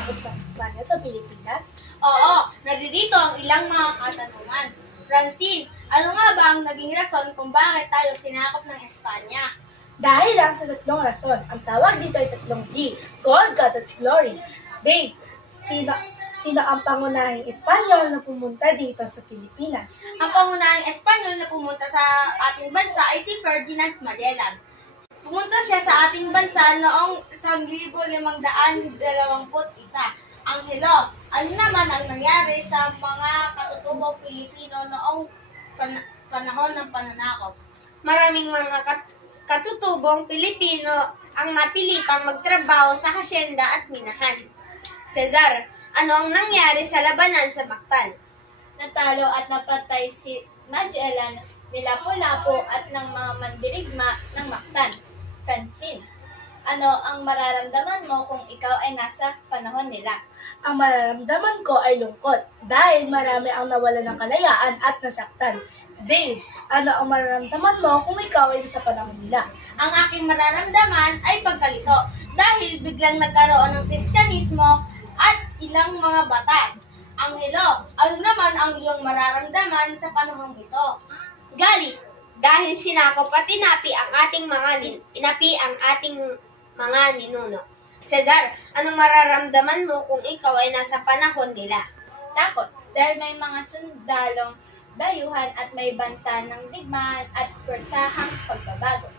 sinakop ng Espanya sa Pilipinas? Oo, naririto ang ilang mga katanungan. Francine, ano nga ba ang naging rason kung bakit tayo sinakop ng Espanya? Dahil lang sa tatlong rason, ang tawag dito ay tatlong G, Gold, God at Glory. Dave, sino ang pangunahing Espanyol na pumunta dito sa Pilipinas? Ang pangunahing Espanyol na pumunta sa ating bansa ay si Ferdinand Magellan. Pumunta siya sa ating bansa noong 1521. Anghelo, ano naman ang nangyari sa mga katutubong Pilipino noong panahon ng pananakop? Maraming mga katutubong Pilipino ang napilitang magtrabaho sa hasyenda at minahan. Cesar, ano ang nangyari sa labanan sa Mactan? Natalo at napatay si Magellan ni Lapu-Lapu at ng mga mandirigma ng Mactan. Francine, ano ang mararamdaman mo kung ikaw ay nasa panahon nila? Ang mararamdaman ko ay lungkot dahil marami ang nawalan ng kalayaan at nasaktan. Dave, ano ang mararamdaman mo kung ikaw ay sa panahon nila? Ang aking mararamdaman ay pagkalito dahil biglang nagkaroon ng Kristyanismo at ilang mga batas. Anghelo, ano naman ang iyong mararamdaman sa panahong ito? Galit, dahil sinakop at inapi ang ating mga ninuno. Cesar, anong mararamdaman mo kung ikaw ay nasa panahon nila? Takot, dahil may mga sundalong dayuhan at may banta ng digmaan at puwersahang pagbabago.